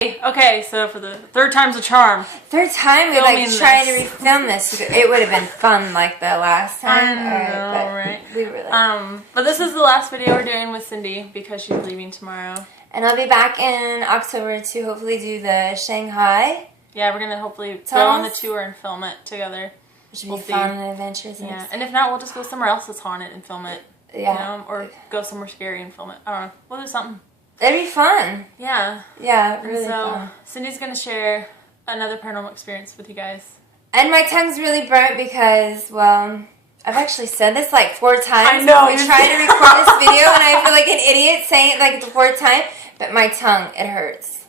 Okay, so for the third time's a charm. Third time we tried to refilm this. It would have been fun like the last time. I know, right? We really. But this is the last video we're doing with Cyndy because she's leaving tomorrow. And I'll be back in October to hopefully do the Shanghai. Yeah, we're gonna hopefully go on the tour and film it together. Which would be fun and adventurous. Yeah, and if not, we'll just go somewhere else that's haunted and film it. Yeah. You know? Or go somewhere scary and film it. I don't know. We'll do something. It'd be fun. Yeah. Yeah, really fun. So Cyndy's going to share another paranormal experience with you guys. And my tongue's really burnt because, well, I've actually said this like 4 times. I know. We tried to record this video and I feel like an idiot saying it like the 4th time. But my tongue, it hurts.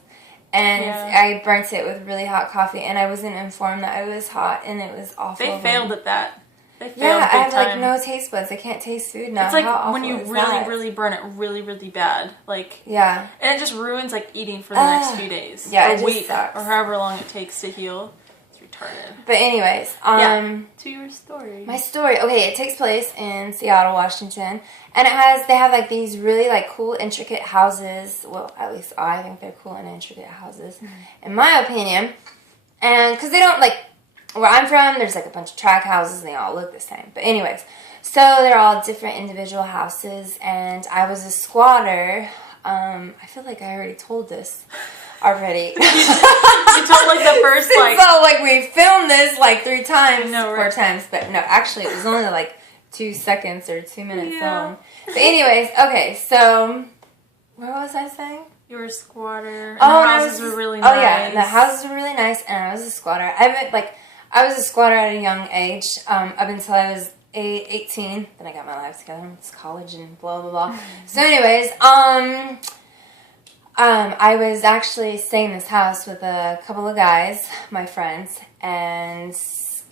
And I burnt it with really hot coffee and I wasn't informed that it was hot and it was awful. They failed at that. They failed I have time. like no taste buds. I can't taste food now. It's like How when you awful is really, that? really burn it really, really bad. Like, yeah. And it just ruins like eating for the next few days. Yeah, or it just week, sucks. or however long it takes to heal. It's retarded. But anyways, to your story. My story. Okay, it takes place in Seattle, Washington, and they have like these really like cool, intricate houses. Well, at least I think they're cool and intricate houses, in my opinion. And because they don't like. Where I'm from, there's like a bunch of track houses and they all look the same. But anyways, so they're all different individual houses and I was a squatter. I feel like I already told this already. You told like the first like... So like we filmed this like 3 times, no, 4 times. But no, actually it was only like 2 seconds or 2 minutes long. But anyways, okay, so what was I saying? You were a squatter and the houses were really nice. Oh yeah, and the houses were really nice and I was a squatter. I was a squatter at a young age, up until I was 18. Then I got my life together. It's college and blah, blah, blah. So anyways, I was actually staying in this house with a couple of guys, my friends, and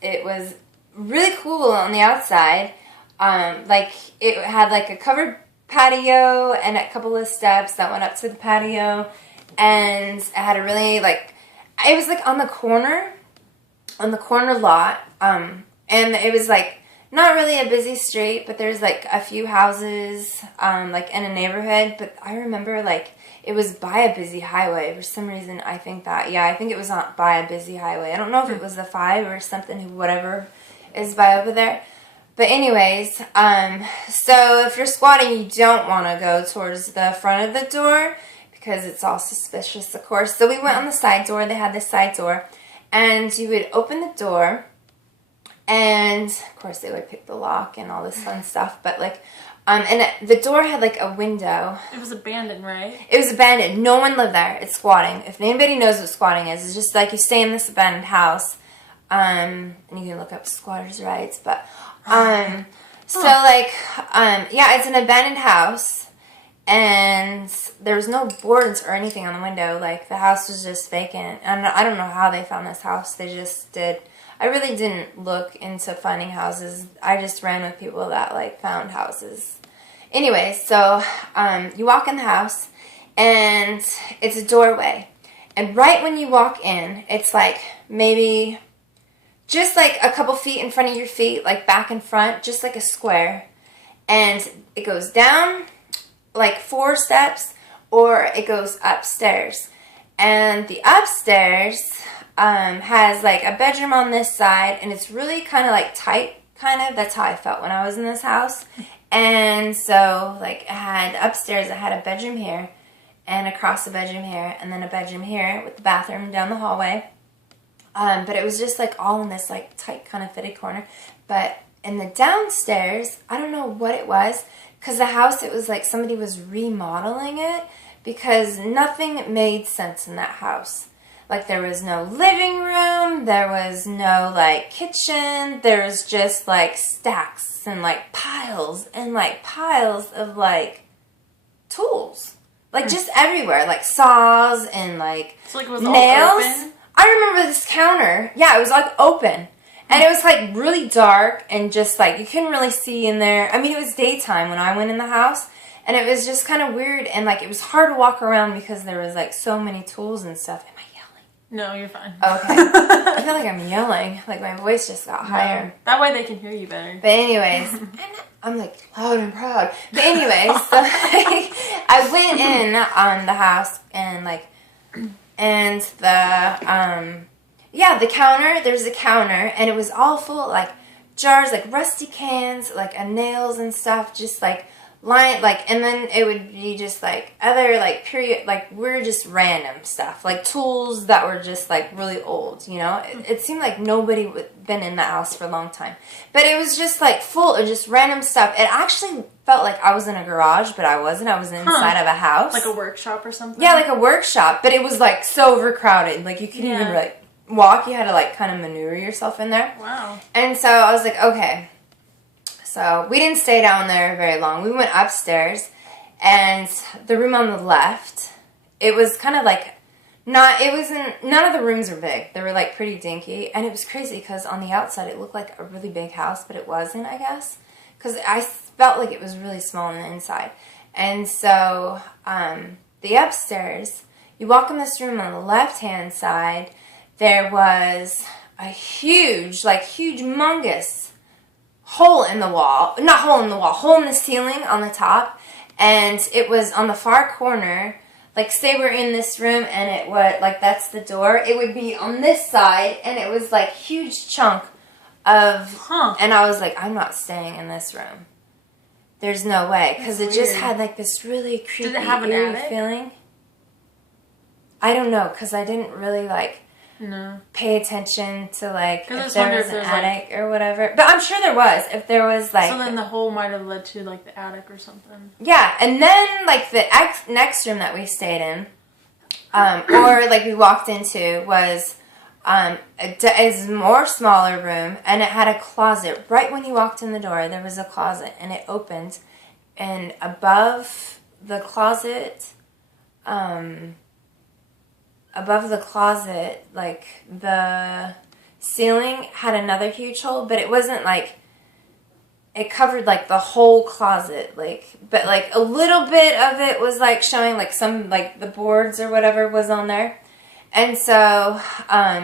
it was really cool on the outside. Like, it had like a covered patio and a couple of steps that went up to the patio, and it had a really, like, it was like on the corner lot, and it was like not really a busy street, but there's like a few houses like in a neighborhood, but I remember like it was by a busy highway for some reason. I think it was not by a busy highway. I don't know if it was the 5 or something, whatever is by over there. But anyways, so if you're squatting, you don't want to go towards the front of the door because it's all suspicious, of course. So we went on the side door. They had this side door. And you would open the door, and of course they would pick the lock and all this fun stuff, but like, and the door had like a window. It was abandoned, right? It was abandoned. No one lived there. It's squatting. If anybody knows what squatting is, it's just like you stay in this abandoned house, and you can look up squatters' rights, but, so like, yeah, it's an abandoned house. And there was no boards or anything on the window. Like, the house was just vacant. And I don't know how they found this house. They just did. I really didn't look into finding houses. I just ran with people that, like, found houses. Anyway, so you walk in the house, and it's a doorway. And right when you walk in, it's, like, maybe just, like, a couple feet in front of your feet, like, back and front, just like a square. And it goes down like 4 steps, or it goes upstairs. And the upstairs has like a bedroom on this side, and it's really kind of like tight, that's how I felt when I was in this house. And so like it had upstairs, it had a bedroom here, and across the bedroom here, and then a bedroom here with the bathroom down the hallway. But it was just like all in this like tight kind of fitted corner. But in the downstairs, I don't know what it was, because the house, it was like somebody was remodeling it, because nothing made sense in that house. Like, there was no living room, there was no, like, kitchen, there was just, like, stacks and, like, piles of, like, tools. Like, just everywhere, like, saws and, like, so, like, it was nails. All open? I remember this counter. Yeah, it was, like, open. And it was, like, really dark and just, like, you couldn't really see in there. I mean, it was daytime when I went in the house. And it was just kind of weird. And, like, it was hard to walk around because there was, like, so many tools and stuff. Am I yelling? No, you're fine. Okay. I feel like I'm yelling. Like, my voice just got higher. That way they can hear you better. But anyways, I'm, like, loud and proud. But anyways, so, like, I went in on the house and, like, And the counter, there's a counter, and it was all full of, like, jars, like, rusty cans, like, nails and stuff, just, like, line, like, and then it would be just, like, other, like, we're just random stuff, like, tools that were just, like, really old, you know? It seemed like nobody had been in the house for a long time. But it was just, like, full of just random stuff. It actually felt like I was in a garage, but I wasn't. I was inside of a house. Like a workshop or something? Yeah, like a workshop, but it was, like, so overcrowded. Like, you couldn't even, like, walk. You had to, like, kind of maneuver yourself in there. Wow. And so I was like, okay. So we didn't stay down there very long. We went upstairs, and the room on the left, it was kind of like, none of the rooms were big. They were, like, pretty dinky, and it was crazy because on the outside it looked like a really big house, but it wasn't, I guess, because I felt like it was really small on the inside. And so the upstairs, you walk in this room on the left-hand side, there was a humongous hole in the ceiling on the top, and it was on the far corner. Like, say we're in this room and it was, like, that's the door, it would be on this side, and it was, like, huge chunk of, and I was like, I'm not staying in this room. There's no way, because it just had, like, this really creepy, did it have an attic? Feeling. I don't know, because I didn't really, like, pay attention to, like, if there was an attic or whatever. But I'm sure there was. If there was, like... So then the hole might have led to, like, the attic or something. Yeah, and then, like, the next room that we stayed in, or, like, we walked into was a more smaller room, and it had a closet. Right when you walked in the door, there was a closet, and it opened. And above the closet... like, the ceiling had another huge hole, but it wasn't, like, it covered, like, the whole closet, like, but, like, a little bit of it was, like, showing, like, some, like, the boards or whatever was on there. And so,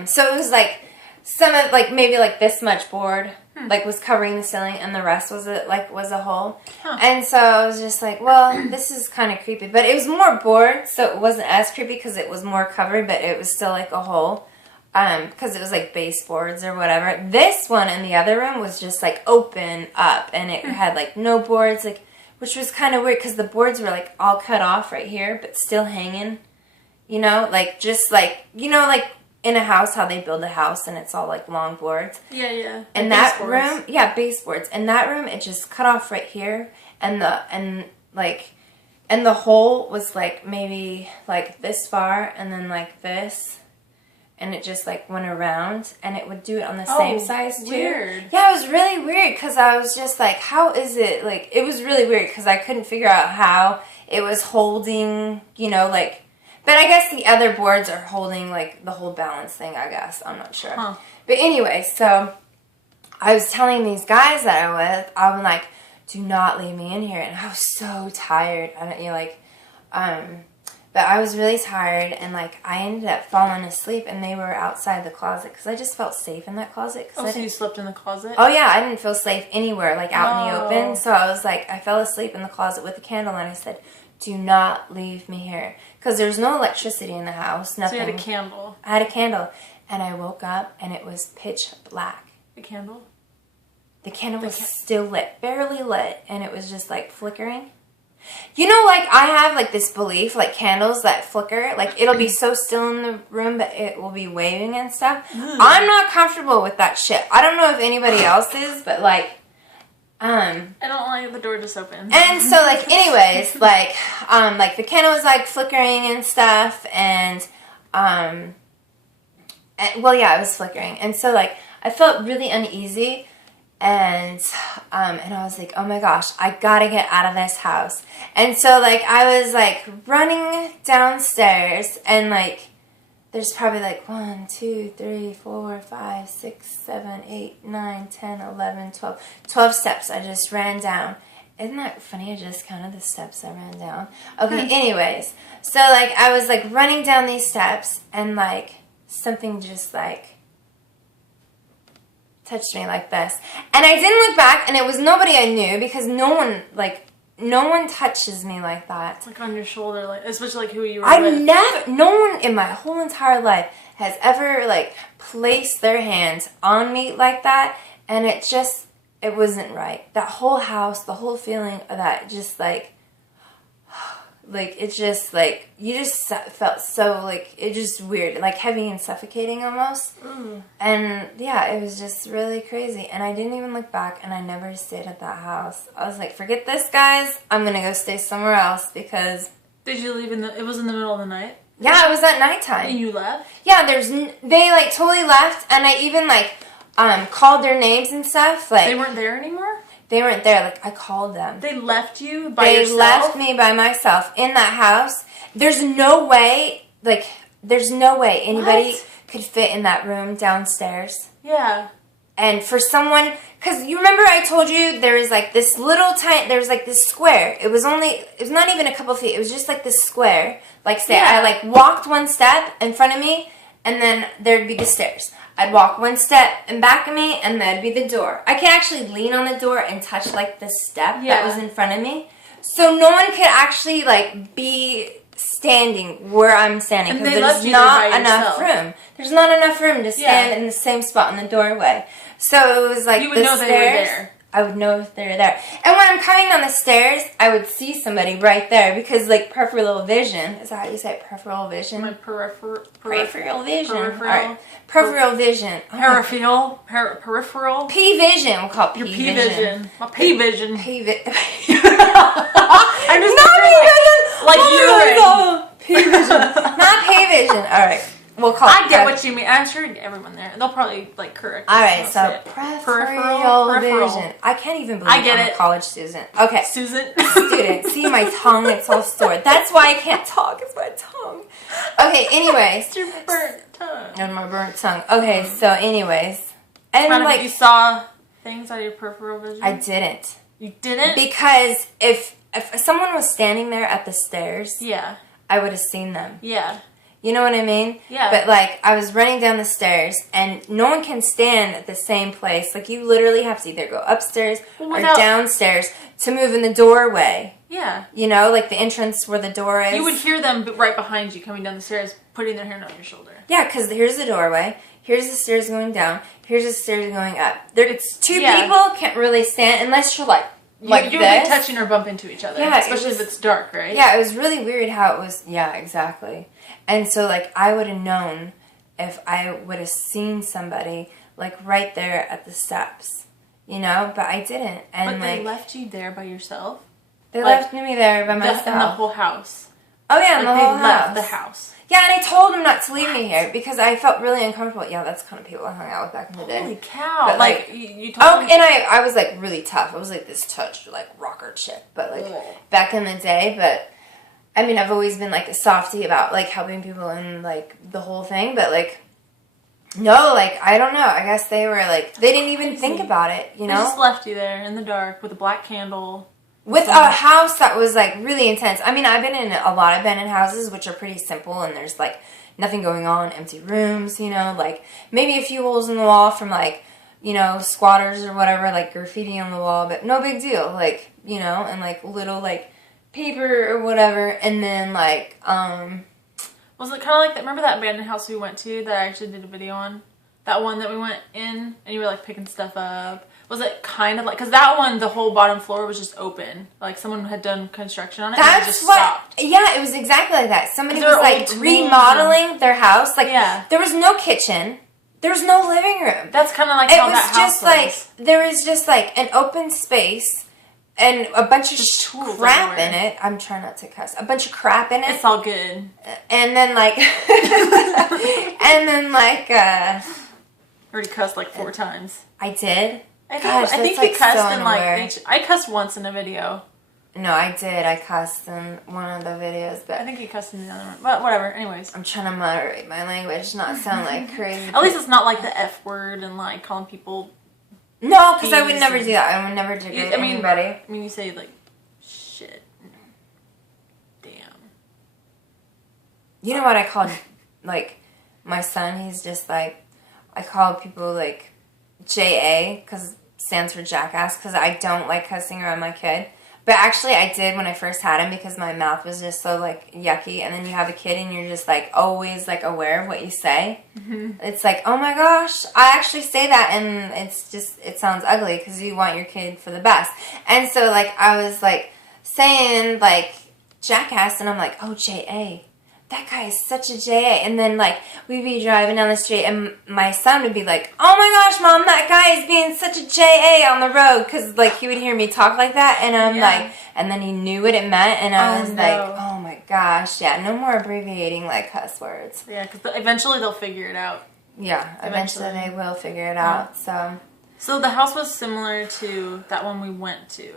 so it was, like, some of, like, maybe, like, this much board, like, was covering the ceiling, and the rest was a hole. And so I was just like, well, this is kind of creepy. But it was more board, so it wasn't as creepy because it was more covered, but it was still, like, a hole. Because it was, like, baseboards or whatever. This one in the other room was just, like, open up, and it had, like, no boards, like, which was kind of weird because the boards were, like, all cut off right here, but still hanging. You know, like, just, like, you know, like, in a house, how they build a house, and it's all, like, long boards. Yeah, yeah. In that room, baseboards. In that room, it just cut off right here, and the hole was, like, maybe, like, this far, and then, like, this, and it just, like, went around, and it would do it on the same size, too. Weird. Yeah, it was really weird, because I was just, like, how is it, like, it was really weird, because I couldn't figure out how it was holding, you know, like, but I guess the other boards are holding, like, the whole balance thing, I guess. I'm not sure. But anyway, so I was telling these guys that I'm with, I'm like, do not leave me in here. And I was so tired. But I was really tired, and, like, I ended up falling asleep, and they were outside the closet because I just felt safe in that closet. So you slept in the closet? Oh, yeah. I didn't feel safe anywhere, like, out in the open. So I was like, I fell asleep in the closet with a candle, and I said, do not leave me here. Because there's no electricity in the house, nothing. So you had a candle? I had a candle. And I woke up, and it was pitch black. The candle? The candle was still lit, barely lit, and it was just, like, flickering. You know, like, I have, like, this belief, like, candles that flicker, like, it'll be so still in the room, but it will be waving and stuff. I'm not comfortable with that shit. I don't know if anybody else is, but, like, I don't like the door just open. And so, like, anyways, like, the candle was, like, flickering and stuff, and, well, yeah, it was flickering. And so, like, I felt really uneasy, and I was like, oh my gosh, I gotta get out of this house. And so, like, I was, like, running downstairs, and, like, there's probably, like, 1, 2, 3, 4, 5, 6, 7, 8, 9, 10, 11, 12. 12 steps I just ran down. Isn't that funny? I just counted the steps I ran down. Okay, anyways. So, like, I was, like, running down these steps, and, like, something just, like, touched me like this. And I didn't look back, and it was nobody I knew, because no one, like, no one touches me like that. It's like on your shoulder, like especially like who you were I with. never, no one in my whole entire life has ever like placed their hands on me like that, and it wasn't right. That whole house, the whole feeling of that, just like it's just like you just felt so like it just weird, like heavy and suffocating almost. And yeah, it was just really crazy. And I didn't even look back, and I never stayed at that house. I was like, forget this, guys. I'm gonna go stay somewhere else because. Did you leave it was in the middle of the night? Yeah, it was at nighttime. And you left? Yeah, they like totally left, and I even like called their names and stuff. Like They weren't there anymore? they weren't there. Like I called them. They left you by They yourself? left me by myself in that house. There's no way anybody What? could fit in that room downstairs. Yeah. And for someone, because you remember I told you there was like this there was like this square. It was not even a couple feet. It was just like this square. Like say Yeah. I like walked one step in front of me, and then there'd be the stairs. I'd walk one step in back of me, and there'd be the door. I could actually lean on the door and touch like the step that was in front of me. So no one could actually like be standing where I'm standing, And because they left there's you there not by enough yourself. room. There's not enough room to stand in the same spot in the doorway. So it was like You would the know stairs. they were there. I would know if they were there. And when I'm coming down the stairs, I would see somebody right there, because like peripheral vision. Is that how you say it? Peripheral vision? My peripheral vision. Peripheral. All right. Peripheral vision. Oh my- Peripheral. P vision. We'll call it Your P P vision. vision. My P vision. P vision. I'm just Not P vision. like Oh, P vision. Not P vision. All right. We'll call it. I get what you mean. I'm sure everyone there. They'll probably like correct. All right, us. so peripheral vision. I can't even believe I get I'm it. a college student. Okay, Susan. student. See my tongue? It's all sore. That's why I can't talk. It's my tongue. Okay. Anyways, It's your burnt tongue. and my burnt tongue. Okay. So, anyways, and Kind of like you saw things out of your peripheral vision. I didn't, You didn't. because if someone was standing there at the stairs, Yeah. I would have seen them. Yeah. You know what I mean? Yeah. But, like, I was running down the stairs, and no one can stand at the same place. Like, you literally have to either go upstairs or downstairs to move in the doorway. Yeah. You know, like the entrance where the door is. You would hear them right behind you coming down the stairs, putting their hand on your shoulder. Yeah, because here's the doorway. Here's the stairs going down. Here's the stairs going up. It's two people can't really stand unless you're like You're this. touching or bump into each other. Yeah, especially if it's dark, right? Yeah, it was really weird how it was. Yeah, exactly. And so, like, I would have known if I would have seen somebody, like, right there at the steps, you know? But I didn't. And, But like, they left you there by yourself? they left me there by myself. In the whole house. Oh, yeah, in the whole They house. left the house. Yeah, and I told them not to leave me here because I felt really uncomfortable. Yeah, that's kind of people I hung out with back in the day. Holy cow. But, like, you told me. And I was, like, really tough. I was, like, this touched, like, rocker chick. But, like, back in the day, but... I mean, I've always been, like, a softie about, like, helping people and, like, the whole thing. But, like, no, like, I don't know. I guess they were, like, they didn't even think about it, you know? They just left you there in the dark with a black candle. With a house that was, like, really intense. I mean, I've been in a lot of abandoned houses, which are pretty simple. And there's, like, nothing going on. Empty rooms, you know? Like, maybe a few holes in the wall from, like, you know, squatters or whatever. Like, graffiti on the wall. But no big deal. Like, you know? And, like, little, like... paper or whatever, and then like was it kind of like that? Remember that abandoned house we went to that I actually did a video on? That one that we went in and you were like picking stuff up. Was it kind of like, because that one, the whole bottom floor was just open, like someone had done construction on it. That's and it just what. Stopped. Yeah, it was exactly like that. Somebody was They're like old tools remodeling their house. Like Yeah. there was no kitchen. There was no living room. That's kind of like It how was that house just was. like there was just like an open space. And a bunch of tools crap everywhere. in it. I'm trying not to cuss. A bunch of crap in it. It's all good. And then like, Already cussed like 4 times. I did. I think, Gosh, I think that's, you like, cussed so in like unaware. I cussed once in a video. No, I did. I cussed in one of the videos, but I think you cussed in the other one. But whatever. Anyways. I'm trying to moderate my language, not sound like crazy. At least it's not like the F word and like calling people. No, because I would never do that. I would never degrade anybody. I mean, you say like, shit. Damn. You know what I called, like, my son? He's just like, I call people like JA, because stands for jackass, because I don't like cussing around my kid. But actually, I did when I first had him because my mouth was just so, like, yucky. And then you have a kid and you're just, like, always, like, aware of what you say. Mm-hmm. It's like, oh, my gosh, I actually say that. And it's just, it sounds ugly because you want your kid for the best. And so, like, I was, like, saying, like, jackass. And I'm like, oh, J.A. That guy is such a J.A. And then, like, we'd be driving down the street and my son would be like, oh my gosh, Mom, that guy is being such a J.A. on the road. Because, like, he would hear me talk like that. And I'm like, and then he knew what it meant. And I was like, oh my gosh. Yeah, no more abbreviating, like, cuss words. Yeah, because eventually they'll figure it out. Yeah, eventually they will figure it out. So the house was similar to that one we went to,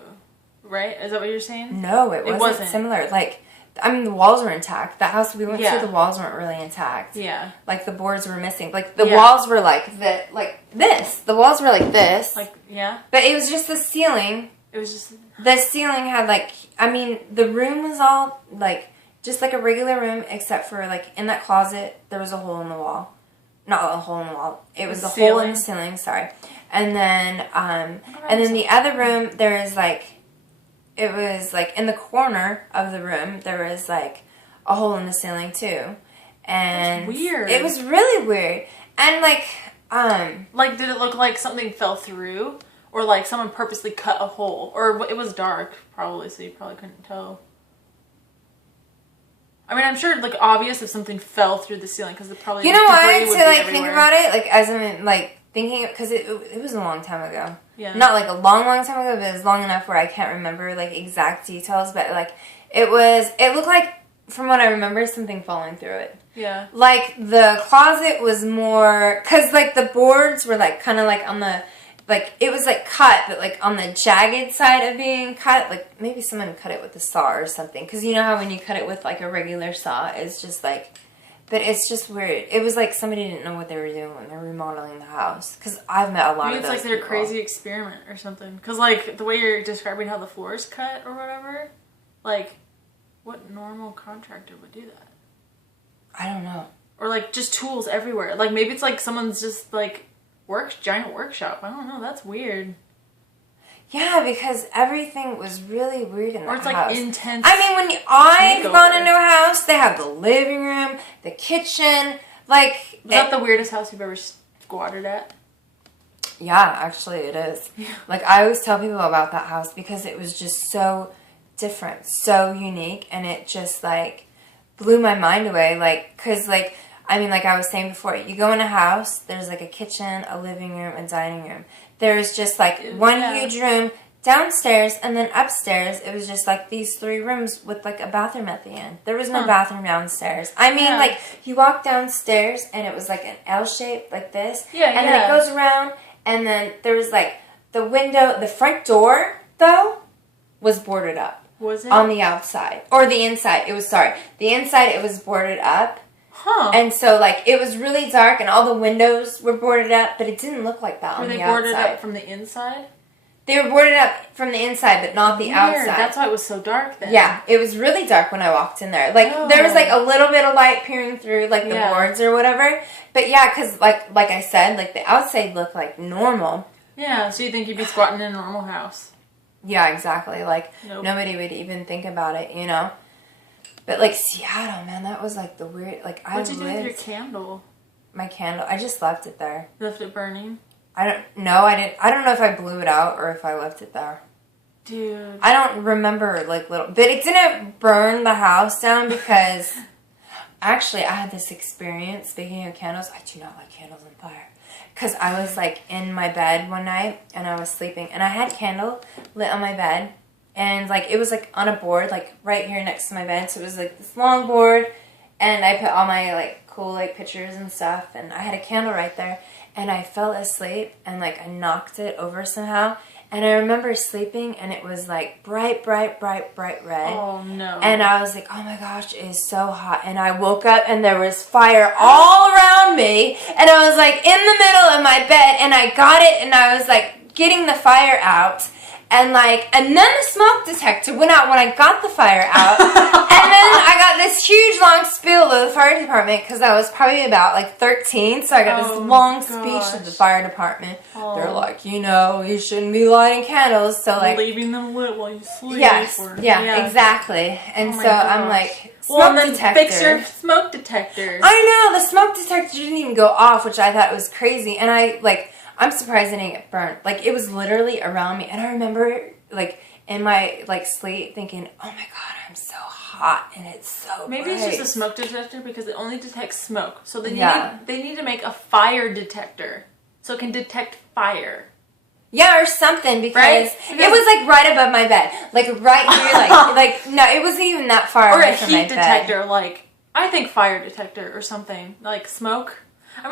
right? Is that what you're saying? No, it wasn't similar. Like, I mean, the walls were intact. The house we went to, the walls weren't really intact. Yeah. Like, the boards were missing. Like, the walls were like this. The walls were like this. Like, yeah. But it was just the ceiling. It was just... The ceiling had, like... I mean, the room was all, like, just like a regular room, except for, like, in that closet, there was a hole in the wall. Not a hole in the wall. It was a hole in the ceiling, sorry. And then the other room, there is, like... It was, like, in the corner of the room, there was, like, a hole in the ceiling, too. And... That's weird. It was really weird. And, like, Like, did it look like something fell through? Or, like, someone purposely cut a hole? Or it was dark, probably, so you probably couldn't tell. I mean, I'm sure it's, like, obvious if something fell through the ceiling, because it probably... You know what? To, like, think about it, like, as I'm, like, thinking... Because it was a long time ago. Yeah. Not, like, a long, long time ago, but it was long enough where I can't remember, like, exact details. But, like, it looked like, from what I remember, something falling through it. Yeah. Like, the closet was more... Because, like, the boards were, like, kind of, like, on the... Like, it was, like, cut, but, like, on the jagged side of being cut. Like, maybe someone cut it with a saw or something. Because you know how when you cut it with, like, a regular saw, it's just, like... But it's just weird. It was like somebody didn't know what they were doing when they were remodeling the house. Because I've met a lot of those Maybe it's like their crazy experiment or something. Because, like, the way you're describing how the floor is cut or whatever, like, what normal contractor would do that? I don't know. Or, like, just tools everywhere. Like, maybe it's like someone's just, like, giant workshop. I don't know. That's weird. Yeah, because everything was really weird in that house. Or it's like intense. I mean, when I've gone into a house, they have the living room, the kitchen, like... Was that the weirdest house you've ever squatted at? Yeah, actually it is. Yeah. Like, I always tell people about that house because it was just so different, so unique, and it just, like, blew my mind away. Like, because, like, I mean, like I was saying before, you go in a house, there's, like, a kitchen, a living room, a dining room. There's just, like, one huge room downstairs, and then upstairs, it was just, like, these 3 rooms with, like, a bathroom at the end. There was no bathroom downstairs. I mean, like, you walk downstairs, and it was, like, an L shape, like this. Yeah, and then it goes around, and then there was, like, the window, the front door, though, was boarded up. Was it? On the outside. Or the inside. The inside, it was boarded up. Huh. And so, like, it was really dark and all the windows were boarded up, but it didn't look like that on the outside. Were they boarded up from the inside? They were boarded up from the inside, but not the outside. That's why it was so dark then. Yeah, it was really dark when I walked in there. Like, there was, like, a little bit of light peering through, like, the boards or whatever. But, yeah, because, like I said, like, the outside looked, like, normal. Yeah, so you think you'd be squatting in a normal house. Yeah, exactly. Like, nobody would even think about it, you know? But, like, Seattle, man, that was, like, the weird... Like, What'd you do with your candle? My candle? I just left it there. Left it burning? I don't know if I blew it out or if I left it there. Dude. I don't remember, like, But it didn't burn the house down because... Actually, I had this experience, speaking of candles. I do not like candles on fire. Because I was, like, in my bed one night, and I was sleeping. And I had candle lit on my bed. And, like, it was, like, on a board, like, right here next to my bed. So it was, like, this long board. And I put all my, like, cool, like, pictures and stuff. And I had a candle right there. And I fell asleep. And, like, I knocked it over somehow. And I remember sleeping. And it was, like, bright, bright, bright, bright red. Oh, no. And I was like, oh, my gosh, it is so hot. And I woke up. And there was fire all around me. And I was, like, in the middle of my bed. And I got it. And I was, like, getting the fire out. And then the smoke detector went out when I got the fire out. And then I got this huge long spiel to the fire department because I was probably about 13. So I got this long speech to the fire department. They're like, you shouldn't be lighting candles. So leaving them lit while you sleep. Yes, exactly. And so I'm like, detector. Fix your smoke detector. I know, the smoke detector didn't even go off, which I thought was crazy. And I'm surprised I didn't get burnt. It was literally around me. And I remember, in my, sleep thinking, oh my God, I'm so hot and it's so Maybe bright. it's just a smoke detector because it only detects smoke. So they need to make a fire detector so it can detect fire. Yeah, or something, because it was right above my bed. Right here, no, it wasn't even that far away from my bed. Or a heat detector, I think fire detector or something. Smoke. I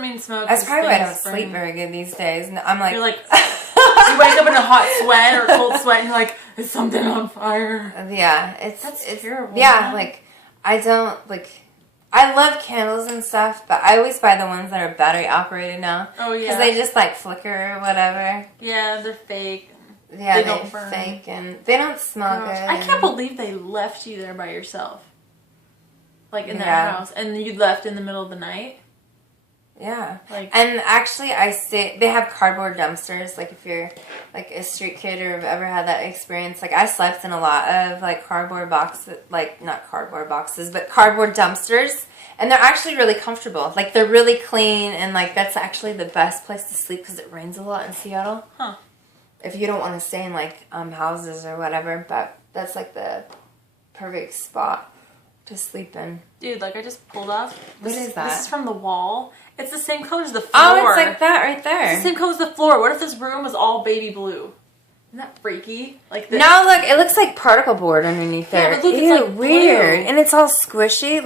mean, smoke. That's probably why I don't sleep very good these days. And I'm you're you wake up in a hot sweat or cold sweat and you're like, is something on fire? Yeah, it's terrible. Yeah, I don't, I love candles and stuff, but I always buy the ones that are battery operated now. Oh, yeah. Because they just, flicker or whatever. Yeah, they're fake. Yeah, they're fake and they don't smell good. I can't believe they left you there by yourself. In that house. And you left in the middle of the night. Yeah. And actually, they have cardboard dumpsters. If you're, a street kid or have ever had that experience. I slept in a lot of, cardboard boxes, not cardboard boxes, but cardboard dumpsters. And they're actually really comfortable. They're really clean, and, that's actually the best place to sleep because it rains a lot in Seattle. Huh. If you don't want to stay in, houses or whatever, but that's, the perfect spot to sleep in. Dude, I just pulled up. What is that? This is from the wall. It's the same color as the floor. Oh, it's like that right there. It's the same color as the floor. What if this room was all baby blue? Isn't that freaky? No, look, it looks like particle board underneath there. Yeah, but look, it's weird. blue. And it's all squishy.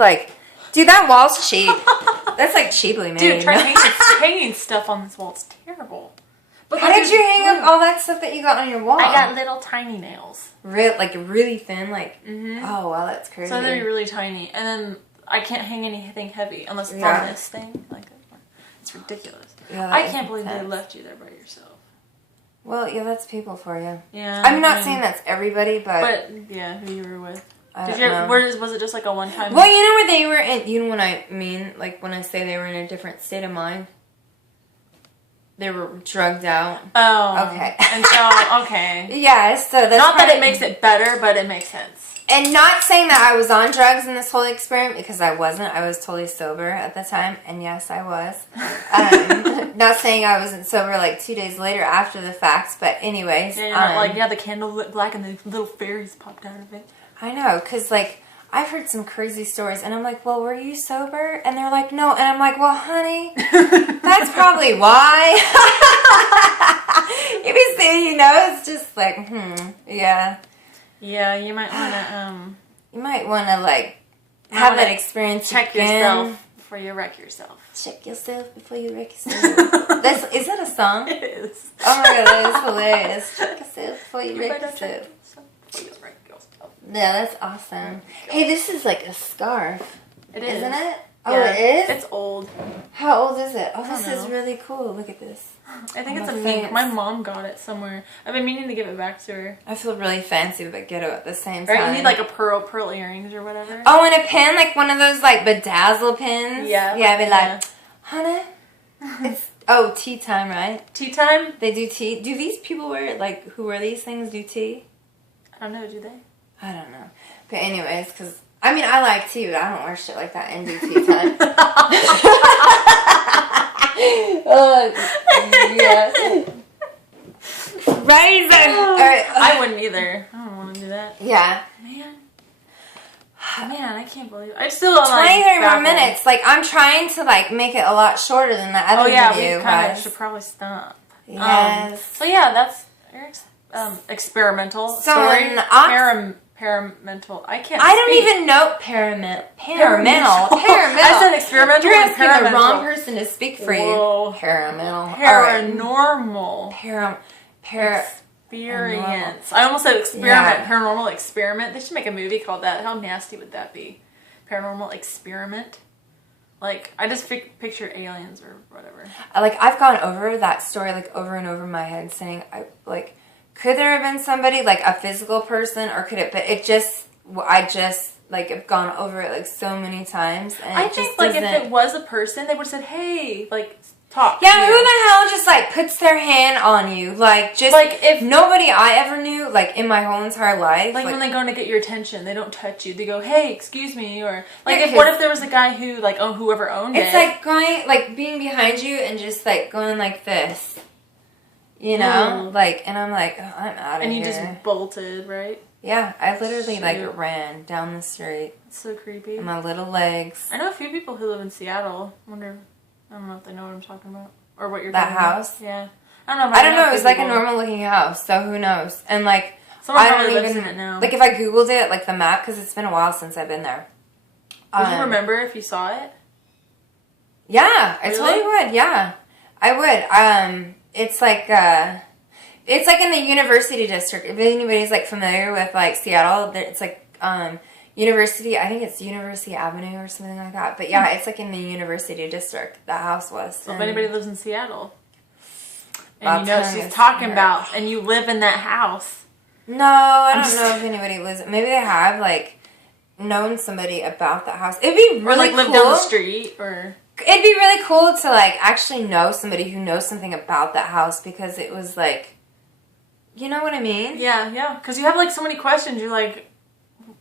Dude, that wall's cheap. That's cheaply made. Dude, try hanging stuff on this wall. It's terrible. But how did you hang up all that stuff that you got on your wall? I got little tiny nails. Really thin, Mm-hmm. Oh, wow, that's crazy. So they're really tiny. And then I can't hang anything heavy unless it's on this thing. It's ridiculous. Yeah, I can't believe they left you there by yourself. Well, yeah, that's people for you. Yeah. I'm not saying that's everybody, but yeah, who you were with. I don't know. Was it just a one-time? Well, you know where they were in. You know what I mean? When I say they were in a different state of mind. They were drugged out. Oh. Okay. And so, okay. Yeah, so that's not that it makes it better, but it makes sense. And not saying that I was on drugs in this whole experiment, because I wasn't. I was totally sober at the time. And yes, I was. Not saying I wasn't sober 2 days later after the fact, but anyways. Yeah, you're not the candle lit black and the little fairies popped out of it. I know, because I've heard some crazy stories, and I'm like, well, were you sober? And they're like, no. And I'm like, well, honey, that's probably why. If you say, it's just yeah. Yeah, you might want to, You might want to, have that experience check again. yourself before you wrek yourself. Check yourself before you wreck yourself. Is that a song? It is. Oh my God, that is hilarious. Check yourself before you wreck yourself. Yeah, that's awesome. Hey, this is a scarf. It is. Isn't it? Yeah, Oh, it is? It's old. How old is it? Oh, this know. is really cool. Look at this. I think it's a mink. My mom got it somewhere. I've been meaning to give it back to her. I feel really fancy but ghetto at the same time. Right, you need a pearl earrings or whatever. Oh, and a pin, one of those bedazzle pins. Yeah. Yeah, I'd be honey, it's tea time, right? Tea time? They do tea. Do these people wear who wear these things do tea? I don't know. Do they? I don't know. But anyways, because I like tea, but I don't wear shit like that and do tea time. Yeah. Right? I wouldn't either. I don't want to do that. Yeah. Man, I can't believe it. I still don't 23 more minutes. I'm trying to make it a lot shorter than the other video. We kind of should probably stop. Yes. So yeah, that's experimental. So story. Paramental. I don't even know paramental. I said experimental. You're and asking the wrong person to speak for you. Paramental. Paranormal. Experience. I almost said experiment. Yeah. Paranormal experiment. They should make a movie called that. How nasty would that be? Paranormal experiment. I just picture aliens or whatever. I've gone over that story over and over in my head, saying could there have been somebody, like a physical person, or could it, but it just, I just, like, have gone over it, like, so many times, and I it think, just like, doesn't... if it was a person, they would have said, hey, like, talk. Yeah, who the hell just, like, puts their hand on you? Like, just, like, if nobody I ever knew, like, in my whole entire life. Like, when they go to get your attention, they don't touch you. They go, hey, excuse me, or, like, Yeah, what if there was a guy who, like, whoever owned it? It's like going, like, being behind you and just, like, going like this. You know? Like, and I'm like, oh, I'm out of here. And you just bolted, right? Yeah, I literally, like, ran down the street. It's so creepy. And my little legs. I know a few people who live in Seattle. I don't know if they know what I'm talking about. Or what you're that talking house? about. Yeah. I don't know. I don't know. It was like a normal looking house, so who knows? And like, someone I probably don't lives even in it now. like if I googled it, like the map, because it's been a while since I've been there. Would you remember if you saw it? Yeah, I Really? totally would. Yeah, I would. It's like in the University District. If anybody's like familiar with like Seattle, it's like University. I think it's University Avenue or something like that. But yeah, it's like in the University District. That house was. So if anybody lives in Seattle, and I'll you know tell she's you talking her. about, and you live in that house. No, I I'm don't just- know if anybody lives. Maybe they have like known somebody about that house. It'd be really Or like cool. live down the street, or It'd be really cool to like actually know somebody who knows something about that house, because it was like, you know what I mean? yeah, because you have like so many questions. You're like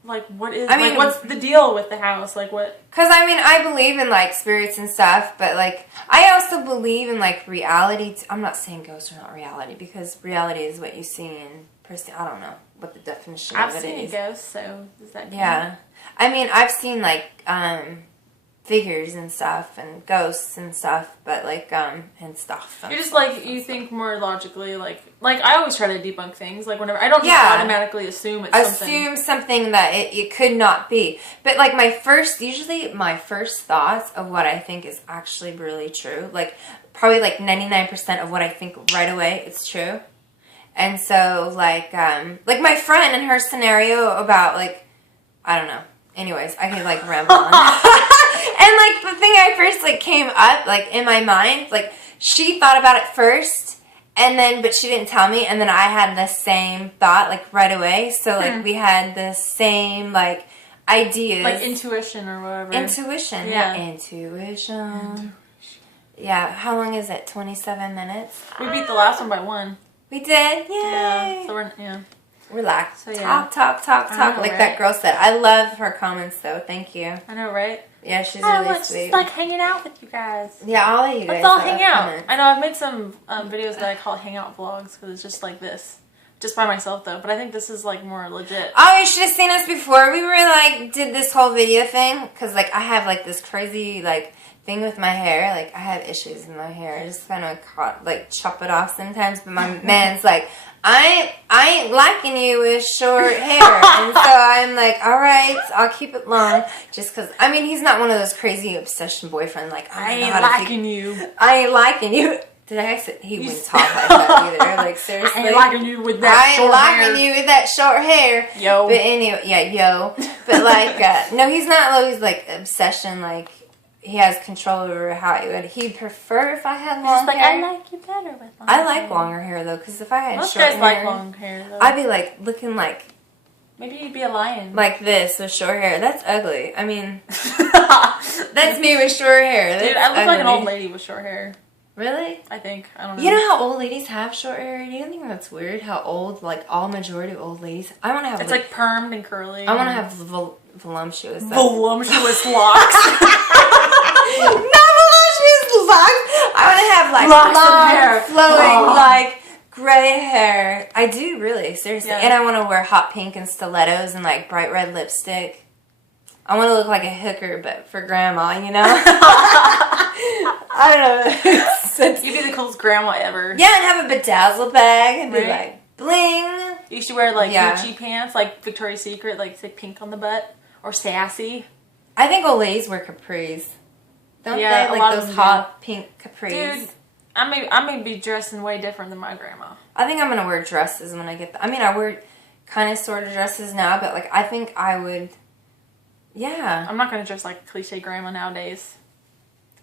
what is? I mean, like, what's the deal with the house? Like what? Because I mean, I believe in like spirits and stuff, but like I also believe in like reality. I'm not saying ghosts are not reality, because reality is what you see in person. I don't know what the definition I've of it seen is. a ghost, so does that count? Yeah, I mean, I've seen like figures and stuff and ghosts and stuff, but like and stuff. You're just like, you think more logically, like I always try to debunk things, like whenever, I don't just automatically assume it's something. Assume something that it could not be. But like usually my first thoughts of what I think is actually really true, like probably like 99% of what I think right away, it's true. And so like my friend and her scenario about like, I don't know. Anyways, I could like ramble on. And like the thing I first like came up like in my mind, like she thought about it first, and then but she didn't tell me, and then I had the same thought like right away. So like we had the same like ideas, like intuition or whatever. Intuition. Yeah. How long is it? 27 minutes. We beat the last one by 1. We did. Yay. Yeah. So Relax. So, yeah. Talk. I know, Like right? that girl said. I love her comments though. Thank you. I know, right? Yeah, she's really sweet. Just like hanging out with you guys. Yeah, all of you guys. Let's all that hang have out. comments. I know I've made some videos that I call hangout vlogs, because it's just like this. Just by myself though, but I think this is like more legit. Oh, you should have seen us before we were like did this whole video thing, because like I have like this crazy like thing with my hair. Like I have issues in my hair. I just kind of chop it off sometimes. But my man's like, I ain't liking you with short hair, and so I'm like, all right, I'll keep it long, just because. I mean, he's not one of those crazy obsession boyfriend. Like I ain't liking you. I ain't liking you. Did I say he wouldn't talk like that either? Like seriously, I ain't liking you with that short hair. I ain't liking you with that short hair. Yo. But anyway, yeah, yo. But like, no, he's not always like obsession. Like he has control over how he'd prefer if I had long He's like, hair. I like you better with long I like hair. longer hair though, because if I had Most short guys hair, like long hair though. I'd be like looking like Maybe you'd be a lion. like this with short hair. That's ugly. I mean, that's me with short hair. That's Dude, I look like an ugly. old lady with short hair. Really? I think. I don't know. You know how old ladies have short hair? Do you think that's weird? How old, like, all majority of old ladies? I want to have, it's like permed and curly. I want to have voluptuous. voluptuous locks. Not voluptuous locks. I want to have, like, Locks of long, hair. flowing, Oh. like, gray hair. I do, really. Seriously. Yeah. And I want to wear hot pink and stilettos and, like, bright red lipstick. I want to look like a hooker, but for grandma, you know? I don't know. You'd be the coolest grandma ever. Yeah, and have a bedazzle bag and be Right. like, bling. You should wear like Yeah. Gucci pants, like Victoria's Secret, like say pink on the butt, or sassy. I think old ladies wear capris. Don't Yeah, they? a lot Like of those them hot pink capris. Dude, I may be dressing way different than my grandma. I think I'm going to wear dresses when I get I mean, I wear kind of sort of dresses now, but like I think I would, yeah. I'm not gonna dress like a cliche grandma nowadays.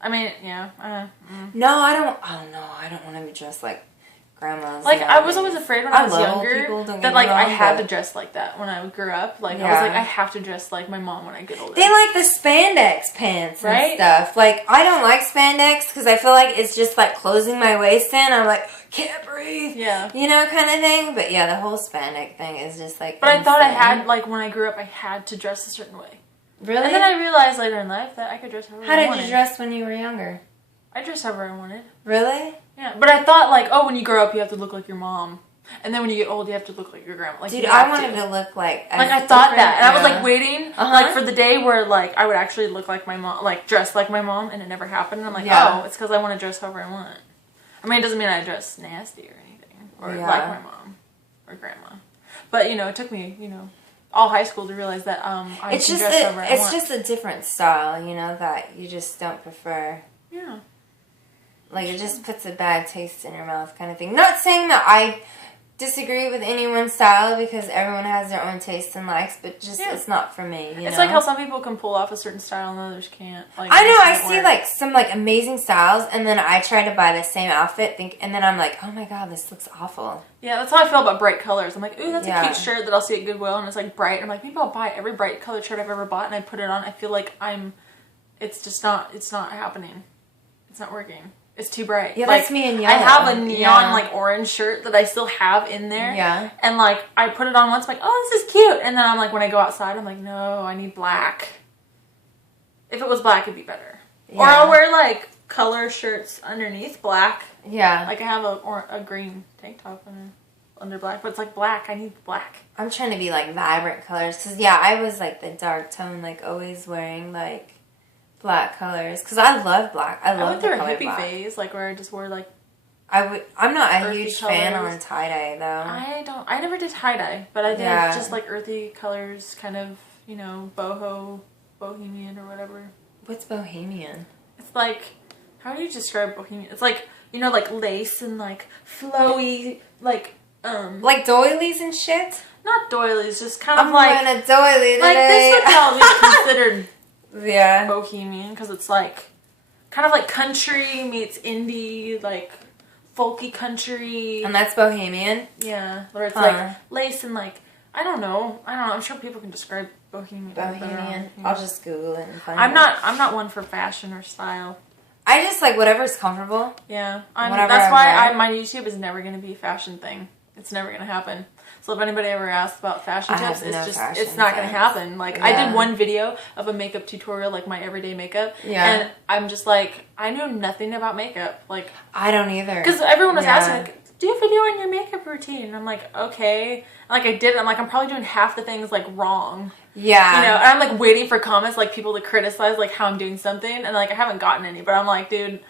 I mean, yeah. No, I don't know. I don't want to be dressed like grandmas. Like, I was nowadays. always afraid when I was love old younger people, don't get that, me like, I wrong, had but- to dress like that when I grew up. Like, I Yeah. was like, I have to dress like my mom when I get older. They like the spandex pants and Right? stuff. Like, I don't like spandex because I feel like it's just like closing my waist in. I'm like, can't breathe. Yeah. You know, kind of thing. But yeah, the whole spandex thing is just like. But I thought I insane. had, like, when I grew up, I had to dress a certain way. Really? And then I realized later in life that I could dress however How I did wanted. you dress when you were younger? I dressed however I wanted. Really? Yeah. But I thought, like, oh, when you grow up, you have to look like your mom. And then when you get old, you have to look like your grandma. Like, Dude, you I have wanted to look like. Like, I thought different- that. And I was, yeah. like, waiting, like, for the day where, like, I would actually look like my mom, like, dress like my mom, and it never happened. And I'm like, Yeah. oh, it's because I want to dress however I want. I mean, it doesn't mean I dress nasty or anything. Or Yeah. like my mom. Or grandma. But, you know, it took me, you know, all high school to realize that I It's can just dress however I want. it's just a different style, you know, that you just don't prefer. Yeah. Like, it just puts a bad taste in your mouth kind of thing. Not saying that I disagree with anyone's style because everyone has their own tastes and likes, but just it's not for me, you It's know? like how some people can pull off a certain style and others can't. Like, I it know, just I doesn't see work. like some like amazing styles and then I try to buy the same outfit and then I'm like, oh my god, this looks awful. Yeah, that's how I feel about bright colors. I'm like, ooh, that's a Yeah. cute shirt that I'll see at Goodwill and it's like bright. I'm like, maybe I'll buy every bright colored shirt I've ever bought and I put it on. I feel like it's just not, it's not happening. It's not working. It's too bright. Yeah, like, that's me in I yellow. have a neon Yeah. like orange shirt that I still have in there. Yeah. And like, I put it on once, I'm like, oh, this is cute. And then I'm like, when I go outside, I'm like, no, I need black. If it was black, it'd be better. Yeah. Or I'll wear like color shirts underneath black. Yeah. Like I have a green tank top under black, but it's like black. I need black. I'm trying to be like vibrant colors because yeah, I was like the dark tone, like always wearing like black colors because I love black. I I love went the through a color hippie black. phase, like where I just wore like. I'm not a Earthy huge fan colors. on tie dye though. I never did tie dye, but I did Yeah. just like earthy colors, kind of, you know, bohemian or whatever. What's bohemian? It's like, how do you describe bohemian? It's like, you know, like lace and like flowy, like Like doilies and shit. not doilies, just kind of I'm like wearing a doily like today. this would probably be considered yeah. bohemian because it's like kind of like country meets indie, like folky country. And that's bohemian. Yeah, where it's Huh. like lace and like I don't know. I'm sure people can describe bohemian. Bohemian. Yeah. I'll just Google it and find I'm it. not one for fashion or style. I just like whatever's comfortable. Yeah, Whatever that's I why wear. my YouTube is never going to be a fashion thing. It's never going to happen. So if anybody ever asks about fashion I tips, have no it's fashion not going to sense. happen. Like I Yeah. did one video of a makeup tutorial, like my everyday makeup, Yeah. and I'm just like I know nothing about makeup, like I don't either. because everyone was Yeah. asking like, do a video on your makeup routine, and I'm like okay, like I did it. I'm like I'm probably doing half the things like wrong. Yeah. You know, and I'm like waiting for comments, like people to criticize like how I'm doing something, and like I haven't gotten any, but I'm like, dude,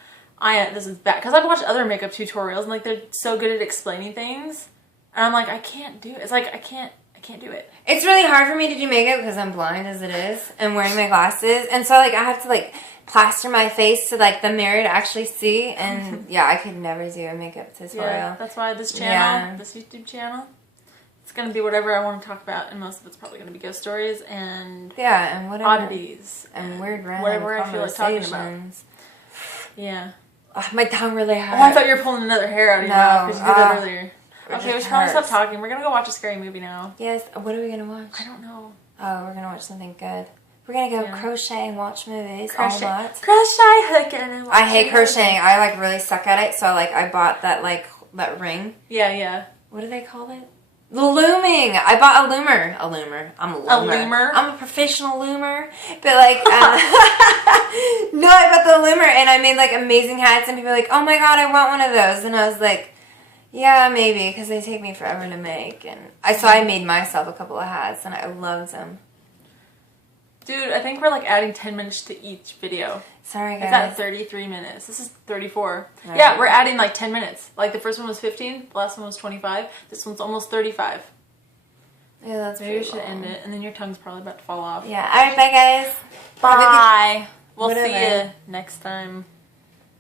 this is bad because I've watched other makeup tutorials and like they're so good at explaining things, and I'm like I can't do it. It's like I can't do it. It's really hard for me to do makeup because I'm blind as it is and wearing my glasses. And so, like, I have to, like, plaster my face to, like, the mirror to actually see. And, yeah, I could never do a makeup tutorial. Yeah, that's why this channel, Yeah. this YouTube channel, it's gonna be whatever I want to talk about, and most of it's probably gonna be ghost stories and Yeah, and whatever. oddities And weird random whatever I feel like talking about. conversations. Yeah. Ugh, my tongue really hurts. Oh, I thought you were pulling another hair out of your No, mouth because you did that earlier. it Okay, we just should probably stop hurts. talking. We're gonna go watch a scary movie now. Yes, what are we going to watch? I don't know. Oh, we're going to watch something good. We're going to go Yeah. crochet and watch movies Crochet, all night. crochet hooking. And I hate watching crocheting. I, like, really suck at it. So, like, I bought that, like, that ring. Yeah. What do they call it? The looming. I bought a loomer. A loomer. I'm a loomer. A loomer? I'm a professional loomer. But like, no, I bought the loomer and I made like amazing hats and people were like, oh my god, I want one of those. And I was like, yeah, maybe, because they take me forever to make. And so I made myself a couple of hats and I loved them. Dude, I think we're like adding 10 minutes to each video. Sorry, It's at guys. 33 minutes. This is 34. Right. Yeah, we're adding like 10 minutes. Like the first one was 15, the last one was 25. This one's almost 35. Yeah, that's Maybe we pretty should long. end it, and then your tongue's probably about to fall off. Yeah. All right, bye, guys. Bye. We'll see Whatever. you next time.